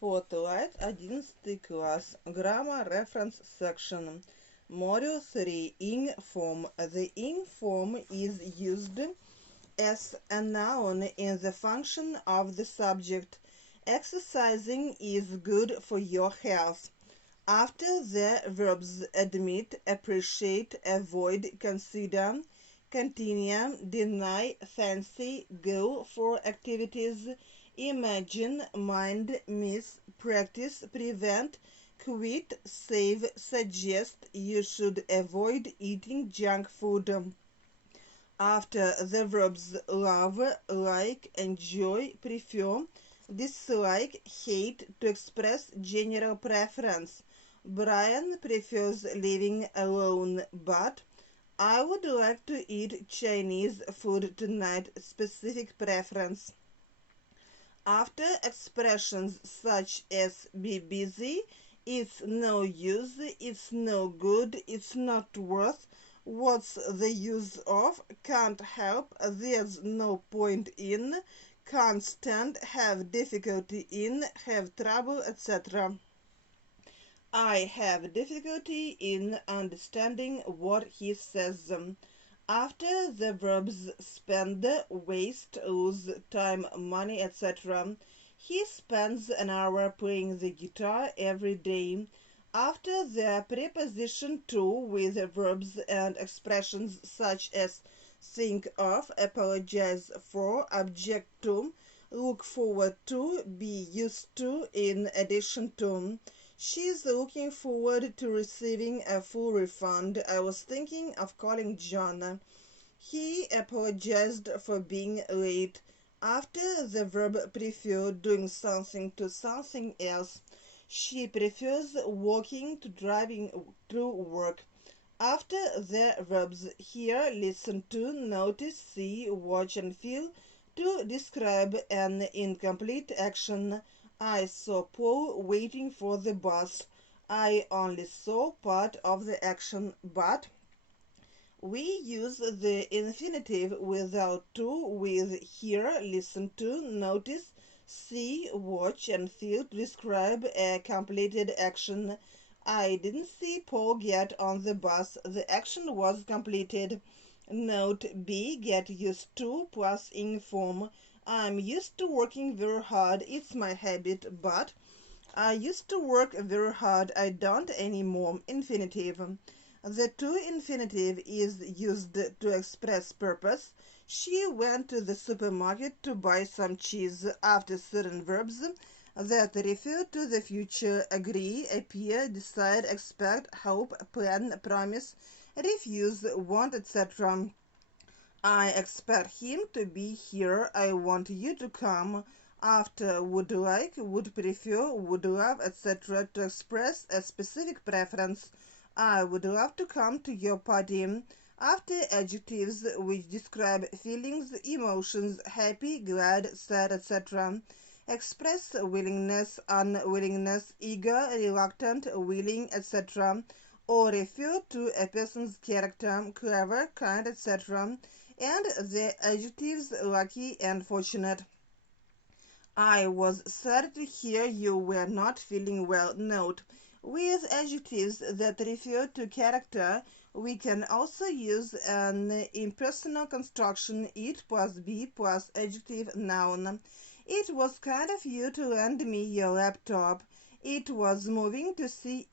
Spotlight, 11 класс, Grammar Reference Section, Module 3, ing form. The ing form is used as a noun in the function of the subject. Exercising is good for your health. After the verbs admit, appreciate, avoid, consider, continue, deny, fancy, go for activities, imagine, mind, miss, practice, prevent, quit, save, suggest, you should avoid eating junk food. After the verbs love, like, enjoy, prefer, dislike, hate, to express general preference. Brian prefers living alone, but I would like to eat Chinese food tonight. Specific preference. After expressions such as be busy, it's no use, it's no good, it's not worth, what's the use of, can't help, there's no point in, can't stand, have difficulty in, have trouble, etc. I have difficulty in understanding what he says. After the verbs spend, waste, lose time, money, etc., he spends an hour playing the guitar every day. After the preposition to with verbs and expressions such as think of, apologize for, object to, look forward to, be used to, in addition to. She's looking forward to receiving a full refund. I was thinking of calling John. He apologized for being late. After the verb prefer, doing something to something else, she prefers walking to driving to work. After the verbs hear, listen to, notice, see, watch and feel, to describe an incomplete action. I saw Paul waiting for the bus. I only saw part of the action, but we use the infinitive without to with hear, listen to, notice, see, watch, and feel to describe a completed action. I didn't see Paul get on the bus. The action was completed. Note B, get used to plus ing form. I'm used to working very hard. It's my habit, but I used to work very hard. I don't anymore. Infinitive. The to infinitive is used to express purpose. She went to the supermarket to buy some cheese. After certain verbs that refer to the future, agree, appear, decide, expect, hope, plan, promise, refuse, want, etc. I expect him to be here. I want you to come. After would like, would prefer, would love, etc. to express a specific preference. I would love to come to your party. After adjectives which describe feelings, emotions, happy, glad, sad, etc. express willingness, unwillingness, eager, reluctant, willing, etc. or refer to a person's character, clever, kind, etc. and the adjectives lucky and fortunate. I was sad to hear you were not feeling well. Note, with adjectives that refer to character, we can also use an impersonal construction, it plus be plus adjective noun. It was kind of you to lend me your laptop. It was moving to see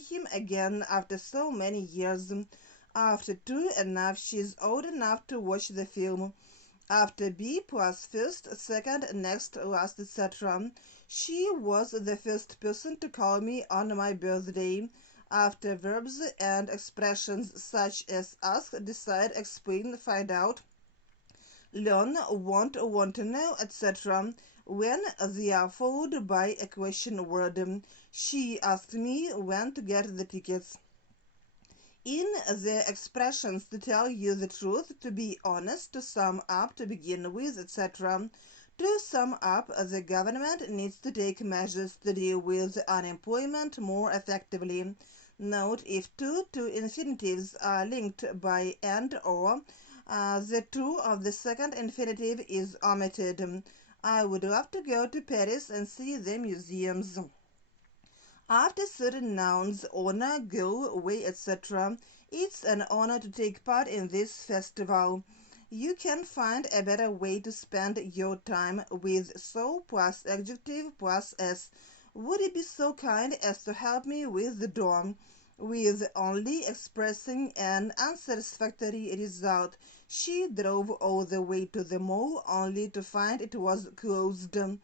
him again after so many years. After two enough, she's old enough to watch the film. After be plus first, second, next, last, etc. She was the first person to call me on my birthday. After verbs and expressions such as ask, decide, explain, find out, learn, want to know, etc. when they are followed by a question word. She asked me when to get the tickets. In the expressions to tell you the truth, to be honest, to sum up, to begin with, etc. To sum up, the government needs to take measures to deal with unemployment more effectively. Note, if two infinitives are linked by and or, the to of the second infinitive is omitted. I would love to go to Paris and see the museums. After certain nouns, honor, go, away, etc., it's an honor to take part in this festival. You can find a better way to spend your time with so plus adjective plus s. Would it be so kind as to help me with the door? With only expressing an unsatisfactory result, she drove all the way to the mall only to find it was closed. In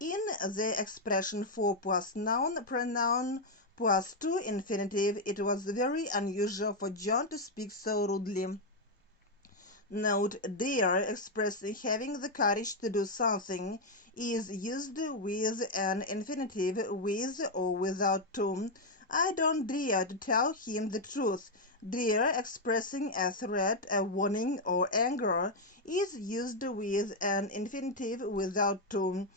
the expression 4 plus noun pronoun plus 2 infinitive, it was very unusual for John to speak so rudely. Note, dare, expressing having the courage to do something, is used with an infinitive with or without to. I don't dare to tell him the truth. Dare, expressing a threat, a warning, or anger, is used with an infinitive without to.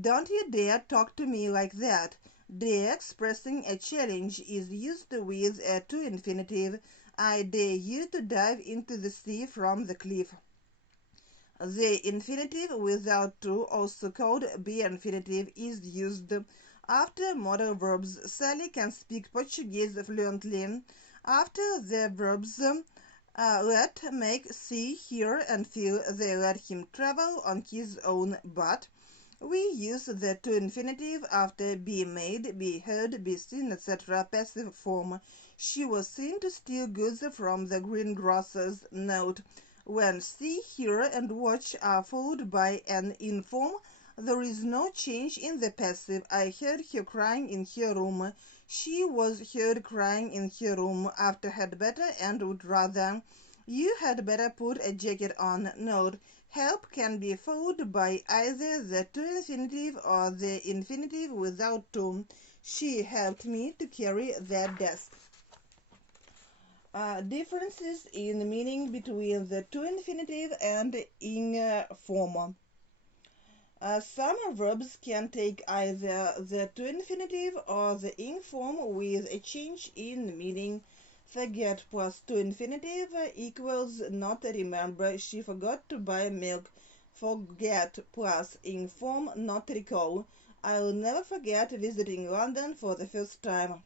Don't you dare talk to me like that. Dare, expressing a challenge, is used with a to infinitive. I dare you to dive into the sea from the cliff. The infinitive without to, also called be infinitive, is used after modal verbs. Sally can speak Portuguese fluently. After the verbs let, make, see, hear, and feel, they let him travel on his own, but we use the to infinitive after be made, be heard, be seen, etc. passive form. She was seen to steal goods from the greengrocers. Note, when see, hear, and watch are followed by an inform, there is no change in the passive. I heard her crying in her room. She was heard crying in her room. After had better and would rather. You had better put a jacket on. Note, help can be followed by either the to infinitive or the infinitive without to. She helped me to carry that desk. Differences in meaning between the to infinitive and ing form. Some verbs can take either the to infinitive or the ing form with a change in meaning. Forget plus to infinitive equals not remember. She forgot to buy milk. Forget plus ing form not recall. I'll never forget visiting London for the first time.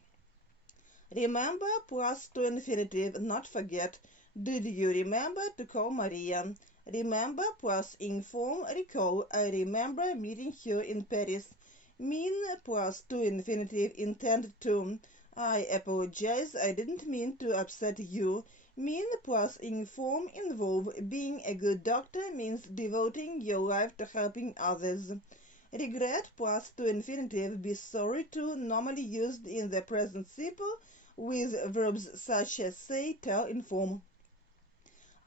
Remember plus to infinitive not forget. Did you remember to call Maria? Remember plus ing form recall. I remember meeting her in Paris. Mean plus to infinitive intend to. I apologize, I didn't mean to upset you. Mean plus ing form involve. Being a good doctor means devoting your life to helping others. Regret plus to infinitive be sorry to, normally used in the present simple with verbs such as say, tell, inform.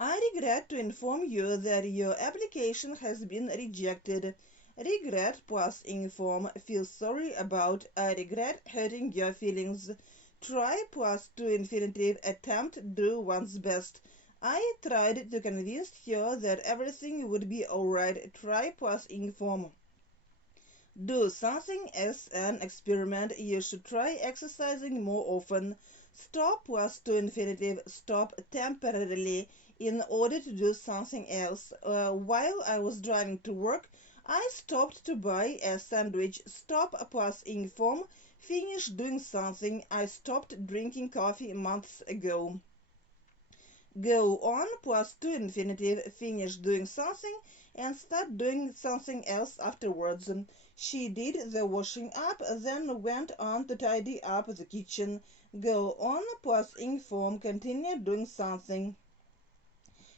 I regret to inform you that your application has been rejected. Regret plus ing form feel sorry about. I regret hurting your feelings. Try plus to infinitive attempt do one's best. I tried to convince her that everything would be alright. Try plus ing form. Do something as an experiment. You should try exercising more often. Stop plus to infinitive stop temporarily in order to do something else. While I was driving to work, I stopped to buy a sandwich. Stop plus ing form finish doing something. I stopped drinking coffee months ago. Go on plus to infinitive finish doing something and start doing something else afterwards. She did the washing up, then went on to tidy up the kitchen. Go on plus ing form continue doing something.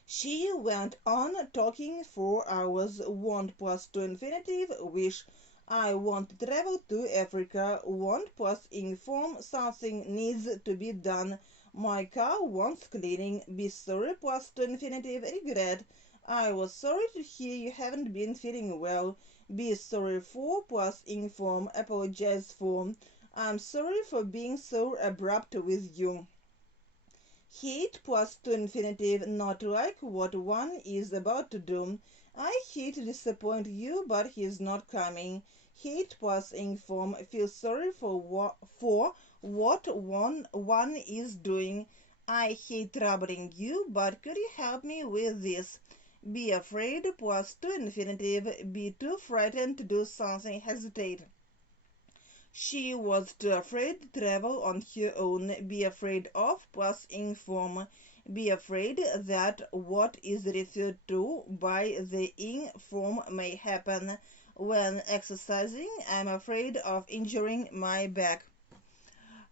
She went on talking for hours. Want plus to infinitive wish. I want to travel to Africa. Want plus ing form something needs to be done. My car wants cleaning. Be sorry plus to infinitive regret. I was sorry to hear you haven't been feeling well. Be sorry for plus ing form apologize for. I'm sorry for being so abrupt with you. Hate plus to infinitive not like what one is about to do. I hate to disappoint you, but he's not coming. Hate plus ing form feel sorry for what one is doing. I hate troubling you, but could you help me with this? Be afraid plus to infinitive. Be too frightened to do something. Hesitate. She was too afraid to travel on her own. Be afraid of plus ing form. Be afraid that what is referred to by the ing form may happen. When exercising, I'm afraid of injuring my back.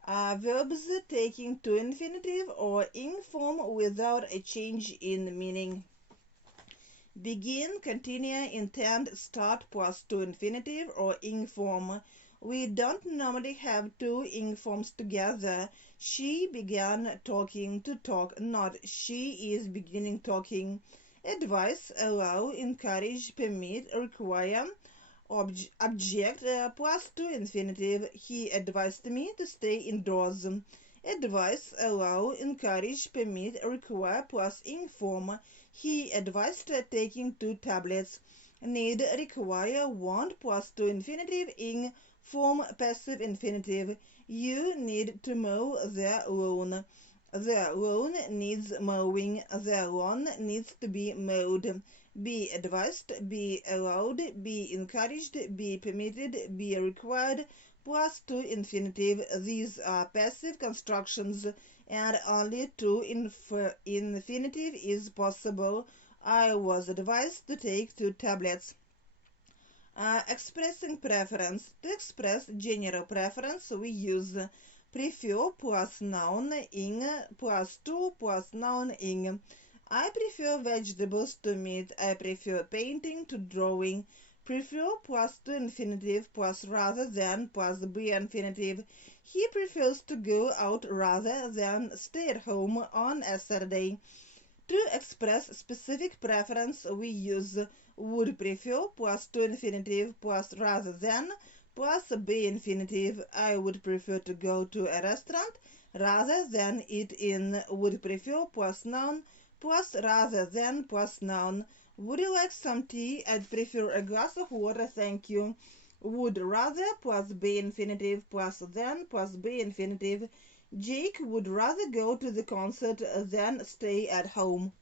Verbs taking to infinitive or ing form without a change in meaning. Begin, continue, intend, start plus to infinitive or ing form. We don't normally have two ing forms together. She began talking to talk, not she is beginning talking. Advise, allow, encourage, permit, require, object plus to infinitive. He advised me to stay indoors. Advise, allow, encourage, permit, require plus ing form. He advised taking 2 tablets. Need, require, want plus to infinitive ing form passive infinitive. You need to mow the lawn. The lawn needs mowing. The lawn needs to be mowed. Be advised, be allowed, be encouraged, be permitted, be required, plus to infinitive. These are passive constructions and only to infinitive is possible. I was advised to take 2 tablets. Expressing preference. To express general preference, we use prefer plus noun ing plus to plus noun ing. I prefer vegetables to meat. I prefer painting to drawing. Prefer plus to infinitive plus rather than plus be infinitive. He prefers to go out rather than stay at home on a Saturday. To express specific preference, we use would prefer plus to infinitive plus rather than plus be infinitive. I would prefer to go to a restaurant rather than eat in. Would prefer plus noun plus rather than plus noun. Would you like some tea? I'd prefer a glass of water, thank you. Would rather plus be infinitive plus than plus be infinitive. Jake would rather go to the concert than stay at home.